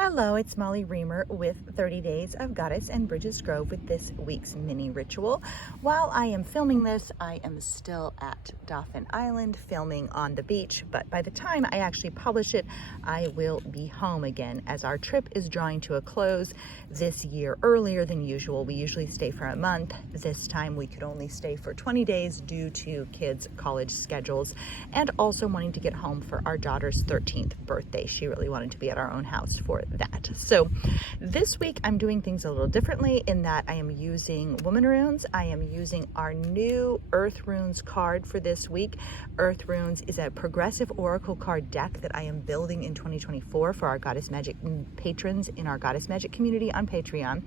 Hello, it's Molly Reamer with 30 Days of Goddess and Bridges Grove with this week's mini ritual. While I am filming this, I am still at Dauphin Island filming on the beach, but by the time I actually publish it, I will be home again as our trip is drawing to a close this year earlier than usual. We usually stay for a month. This time we could only stay for 20 days due to kids' college schedules and also wanting to get home for our daughter's 13th birthday. She really wanted to be at our own house for that. So this week I'm doing things a little differently in that I am using Womanrunes. I am using our new Earthrunes card for this week. Earthrunes is a progressive oracle card deck that I am building in 2024 for our Goddess Magic patrons in our Goddess Magic community on Patreon.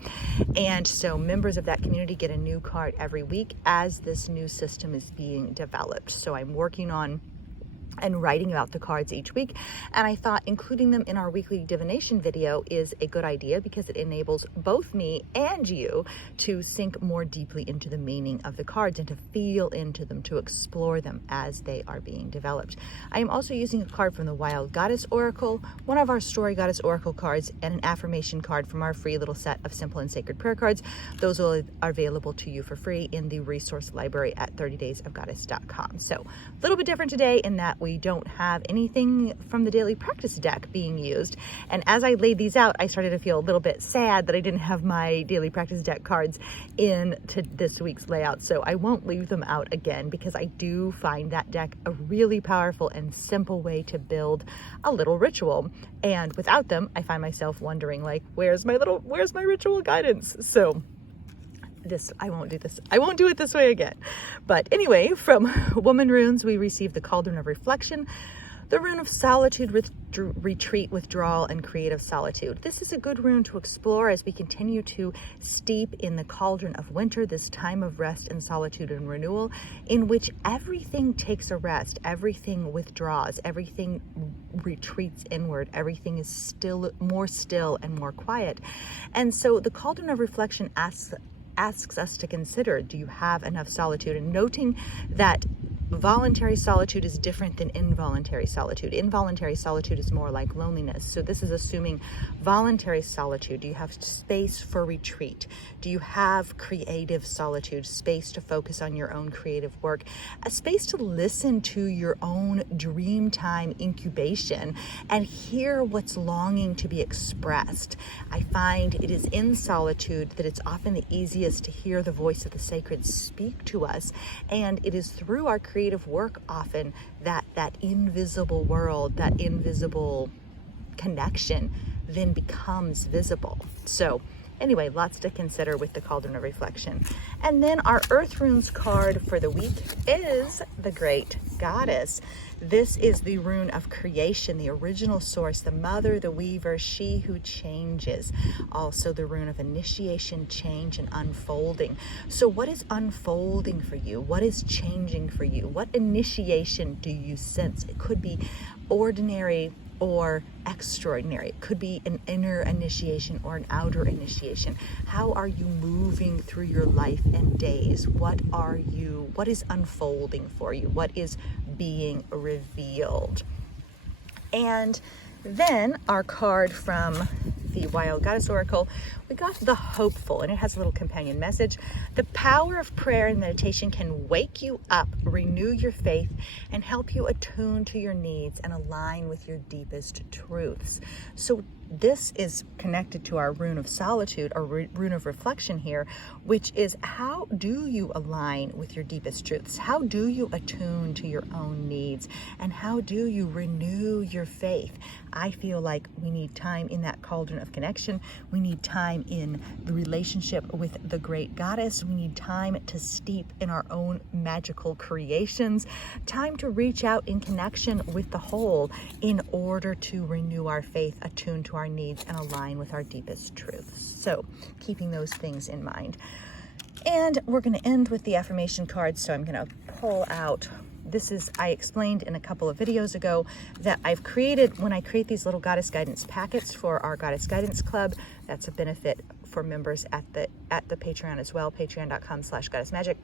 And so members of that community get a new card every week as this new system is being developed. So I'm working on and writing about the cards each week, and I thought including them in our weekly divination video is a good idea because it enables both me and you to sink more deeply into the meaning of the cards and to feel into them, to explore them as they are being developed. I am also using a card from the Wild Goddess Oracle, one of our Story Goddess Oracle cards, and an affirmation card from our free little set of simple and sacred prayer cards. Those are available to you for free in the resource library at 30daysofgoddess.com. So a little bit different today in that we don't have anything from the daily practice deck being used. And as I laid these out, I started to feel a little bit sad that I didn't have my daily practice deck cards in to this week's layout. So I won't leave them out again because I do find that deck a really powerful and simple way to build a little ritual. And without them, I find myself wondering, like, where's my ritual guidance? So I won't do it this way again. But anyway, from Womanrunes, we received the Cauldron of Reflection, the Rune of Solitude, Retreat, Withdrawal, and Creative Solitude. This is a good rune to explore as we continue to steep in the cauldron of winter, this time of rest and solitude and renewal, in which everything takes a rest, everything withdraws, everything retreats inward, everything is more still and more quiet. And so the Cauldron of Reflection asks us to consider, do you have enough solitude? And noting that voluntary solitude is different than involuntary solitude. Involuntary solitude is more like loneliness. So this is assuming voluntary solitude. Do you have space for retreat? Do you have creative solitude, space to focus on your own creative work, a space to listen to your own dream time incubation and hear what's longing to be expressed? I find it is in solitude that it's often the easiest to hear the voice of the sacred speak to us, and it is through our creative work often that invisible world, that invisible connection then becomes visible. So anyway, lots to consider with the Cauldron of Reflection. And then our Earthrunes card for the week is the Great Goddess. This is the rune of creation, the original source, the mother, the weaver, she who changes. Also the rune of initiation, change, and unfolding. So what is unfolding for you? What is changing for you? What initiation do you sense? It could be ordinary or extraordinary. It could be an inner initiation or an outer initiation. How are you moving through your life and days? What is unfolding for you? What is being revealed? And then our card from the Wild Goddess Oracle, we got the Hopeful, and it has a little companion message. The power of prayer and meditation can wake you up, renew your faith, and help you attune to your needs and align with your deepest truths. So this is connected to our rune of solitude, or rune of reflection here, which is, how do you align with your deepest truths? How do you attune to your own needs? And how do you renew your faith? I feel like we need time in that cauldron of connection. We need time in the relationship with the Great Goddess. We need time to steep in our own magical creations, time to reach out in connection with the whole in order to renew our faith, attune to our needs, and align with our deepest truths. So keeping those things in mind. And we're going to end with the affirmation cards. So I'm going to pull out, I explained in a couple of videos ago that I've created, when I create these little Goddess Guidance packets for our Goddess Guidance Club, that's a benefit for members at the Patreon as well, patreon.com/goddessmagic.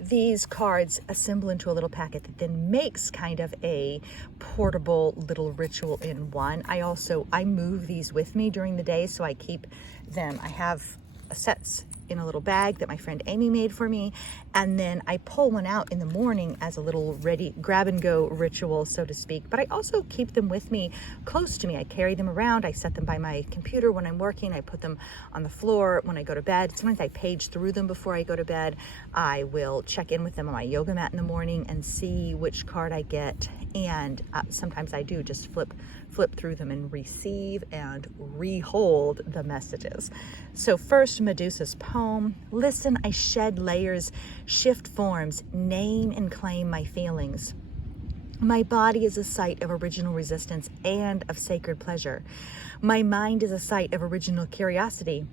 these cards assemble into a little packet that then makes kind of a portable little ritual in one. I move these with me during the day, so I keep them. I have sets in a little bag that my friend Amy made for me, and then I pull one out in the morning as a little ready grab and go ritual, so to speak. But I also keep them with me close to me. I carry them around. I set them by my computer when I'm working. I put them on the floor when I go to bed. Sometimes I page through them before I go to bed. I will check in with them on my yoga mat in the morning and see which card I get, and sometimes I do just flip through them and receive and rehold the messages. So first, Medusa's poem. Listen, I shed layers, shift forms, name and claim my feelings. My body is a site of original resistance and of sacred pleasure. My mind is a site of original curiosity.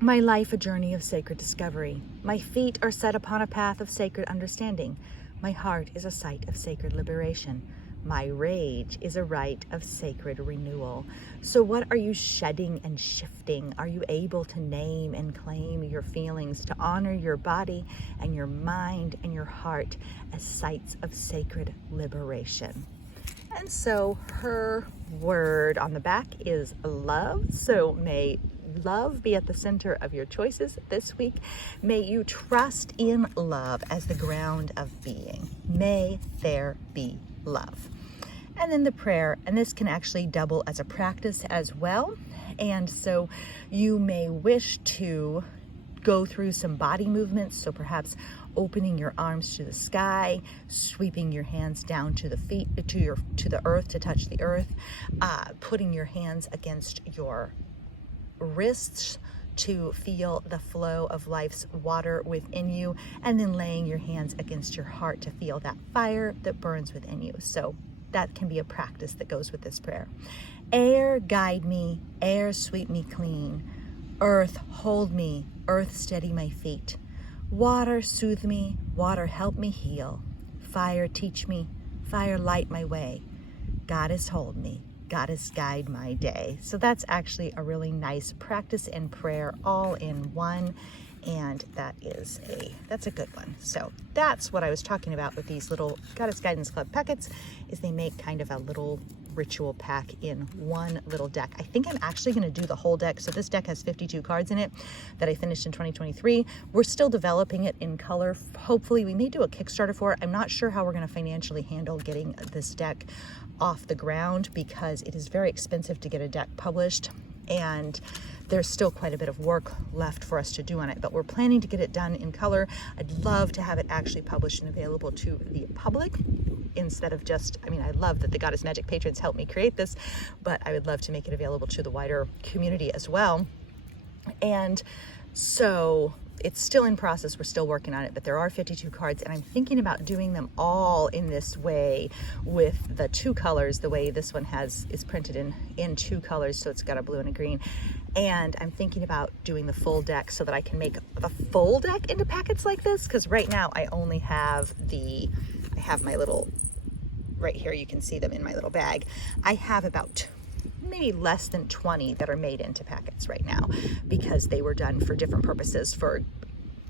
My life a journey of sacred discovery. My feet are set upon a path of sacred understanding. My heart is a site of sacred liberation. My rage is a rite of sacred renewal. So what are you shedding and shifting? Are you able to name and claim your feelings, to honor your body and your mind and your heart as sites of sacred liberation? And so her word on the back is love. So may love be at the center of your choices this week. May you trust in love as the ground of being. May there be love. And then the prayer, and this can actually double as a practice as well. And so you may wish to go through some body movements. So perhaps opening your arms to the sky, sweeping your hands down to the feet, to the earth, to touch the earth, putting your hands against your wrists to feel the flow of life's water within you, and then laying your hands against your heart to feel that fire that burns within you. So that can be a practice that goes with this prayer. Air, guide me. Air, sweep me clean. Earth, hold me. Earth, steady my feet. Water, soothe me. Water, help me heal. Fire, teach me. Fire, light my way. Goddess, hold me. Goddess, guide my day. So that's actually a really nice practice and prayer all in one. And that's a good one. So that's what I was talking about with these little Goddess Guidance Club packets, is they make kind of a little ritual pack in one little deck. I think I'm actually going to do the whole deck. So this deck has 52 cards in it that I finished in 2023. We're still developing it in color. Hopefully we may do a Kickstarter for it. I'm not sure how we're going to financially handle getting this deck off the ground, because it is very expensive to get a deck published, and there's still quite a bit of work left for us to do on it, but we're planning to get it done in color. I'd love to have it actually published and available to the public instead of just, I love that the Goddess Magic patrons helped me create this, but I would love to make it available to the wider community as well. And so it's still in process. We're still working on it, but there are 52 cards, and I'm thinking about doing them all in this way with the two colors, the way this one is printed in two colors. So it's got a blue and a green. And I'm thinking about doing the full deck so that I can make the full deck into packets like this. Because right now I only have I have my little, right here, you can see them in my little bag. I have about maybe less than 20 that are made into packets right now, because they were done for different purposes, for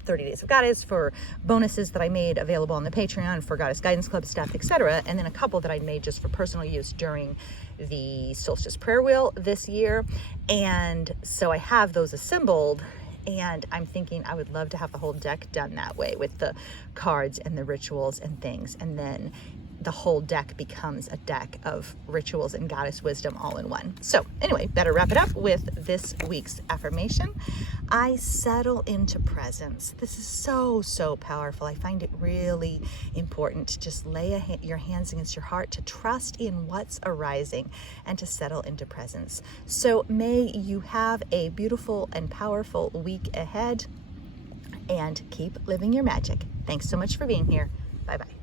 30 Days of Goddess, for bonuses that I made available on the Patreon, for Goddess Guidance Club stuff, etc. And then a couple that I made just for personal use during the Solstice Prayer Wheel this year. And so I have those assembled, and I'm thinking I would love to have the whole deck done that way, with the cards and the rituals and things, and then the whole deck becomes a deck of rituals and goddess wisdom all in one. So anyway, better wrap it up with this week's affirmation. I settle into presence. This is so, so powerful. I find it really important to just lay your hands against your heart, to trust in what's arising, and to settle into presence. So may you have a beautiful and powerful week ahead, and keep living your magic. Thanks so much for being here. Bye-bye.